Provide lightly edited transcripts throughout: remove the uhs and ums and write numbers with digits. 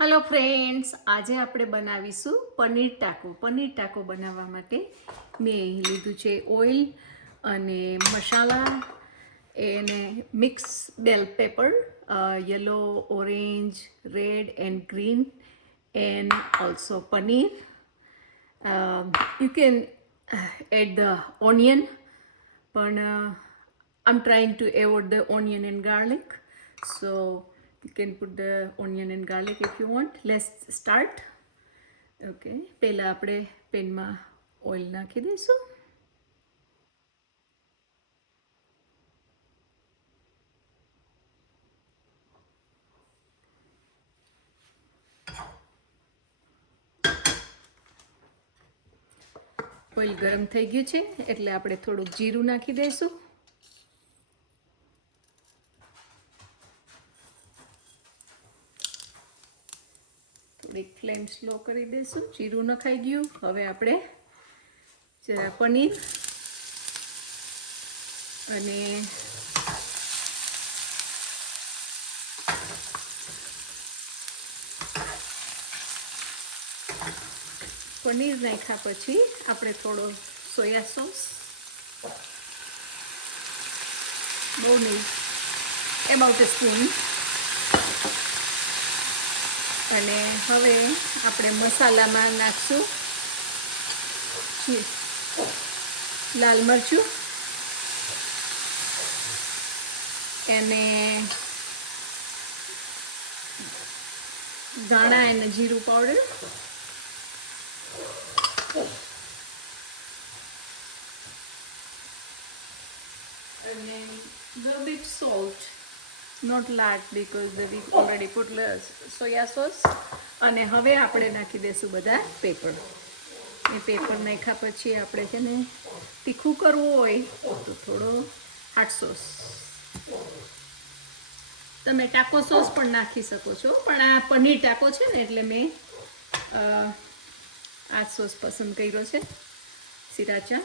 Hello friends, આજે આપણે બનાવીશું પનીર ટાકો. પનીર ટાકો બનાવવા માટે મેં અહીં લીધું છે ઓઇલ અને મસાલા એને mix bell paper, yellow, orange, red and green and also paneer. You can add the onion, but I'm trying to avoid the onion and garlic, so you can put the onion and garlic if you want. Let's start. Okay, પહેલા આપણે પેનમાં oil નાખી દઈશું. Oil ગરમ થઈ ગયું છે એટલે આપણે થોડુંક જીરું નાખી દઈશું. થોડીક ફ્લેમ સ્લો કરી દઈશું. જીરું નખાઈ ગયું. હવે આપણે જરા પનીર અને પનીર નાખ્યા પછી આપણે થોડો સોયા સોસ, બહુ નહીં, એબાઉટ અ સ્પૂન. અને હવે આપણે મસાલામાં નાખશું લાલ મરચું અને ધાણા અને જીરું powder, and then little bit salt, not lot because we already put soya sauce. અને હવે આપણે નાખી દઈશું બધા પેપર. એ પેપર નાખ્યા પછી આપણે છે ને તીખું કરવું હોય તો થોડો હોટ સોસ, તમે ટાકો સોસ પણ નાખી શકો છો, પણ આ પનીર ટાકો છે ને એટલે મેં આ સોસ પસંદ કર્યો છે. સિરાચા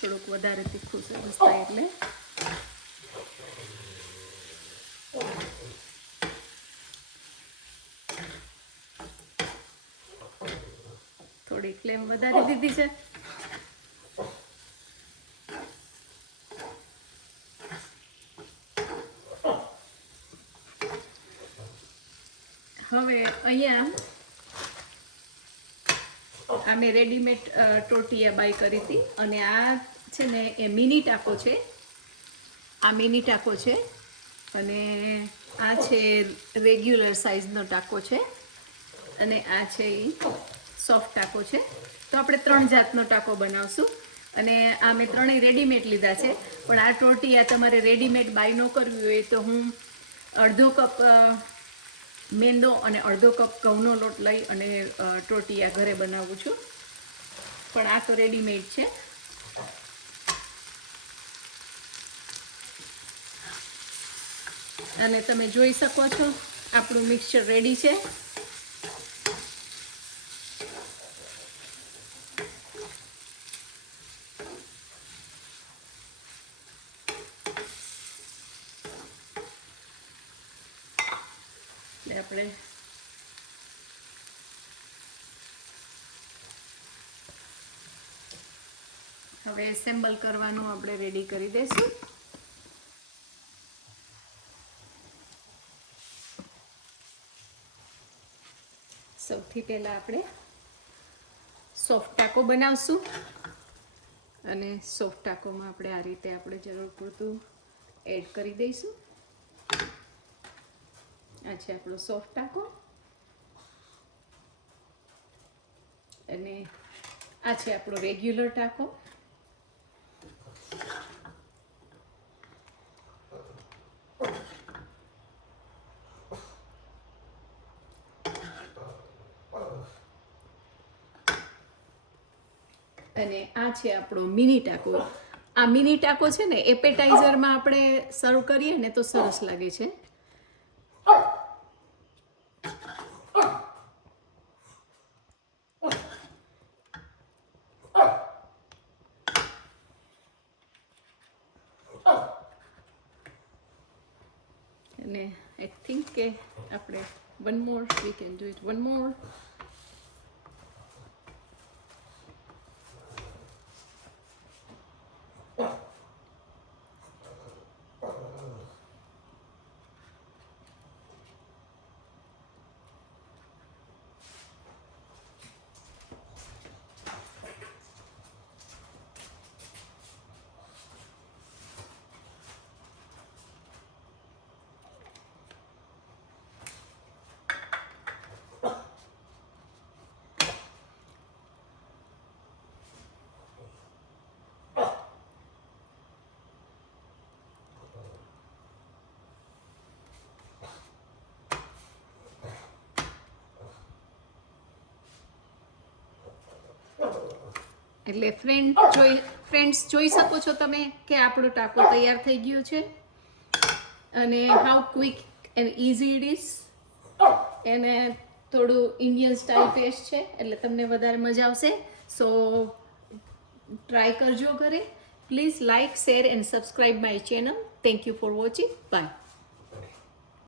થોડુંક વધારે તીખું સરસ થાય એટલે. થોડી ફ્લેમ વધારી દીધી છે. હવે અહીંયા આ મેં રેડીમેડ ટોટિયા બાય કરી હતી અને આ છે ને એ મિની ટાકો છે. આ મિની ટાકો છે અને આ છે રેગ્યુલર સાઇઝનો ટાકો છે અને આ છે એ સોફ્ટ ટાકો છે. તો આપણે 3 જાતનો ટાકો બનાવશું અને આ મેં ત્રણેય રેડીમેડ લીધા છે. પણ આ ટોટિયા તમારે રેડીમેડ બાય ન કરવી હોય તો હું અડધો કપ મેંદો અને અડધો કપ ઘઉંનો લોટ લઈ અને ટોટિયા ઘરે બનાવું છું, પણ આ તો રેડીમેડ છે. અને તમે જોઈ શકો છો આપણું મિક્સચર રેડી છે. આપણે હવે એસેમ્બલ કરવાનું આપણે રેડી કરી દઈશું. સૌથી પહેલા આપણે સોફ્ટ ટાકો બનાવશું અને સોફ્ટ ટાકોમાં આપણે આ રીતે આપણે જરૂર પૂરતું એડ કરી દઈશું. આ છે આપણો સોફ્ટ ટાકો અને આ છે આપણો રેગ્યુલર ટાકો. અને આ છે આપણો મિની ટાકો. આ મિની ટાકો છે ને એપેટાઇઝરમાં આપણે સર્વ કરીએ ને તો સરસ લાગે છે. અને એને આઈ થિંક કે આપણે one more we can do it one more. એટલે ફ્રેન્ડ્સ જોઈ શકો છો તમે કે આપણો ટાકો તૈયાર થઈ ગયો છે અને how quick and easy it is. એને થોડું ઇન્ડિયન સ્ટાઇલ ટેસ્ટ છે એટલે તમને વધારે મજા આવશે. સો ટ્રાય કરજો ઘરે. Please like, share and subscribe my channel. Thank you for watching. By.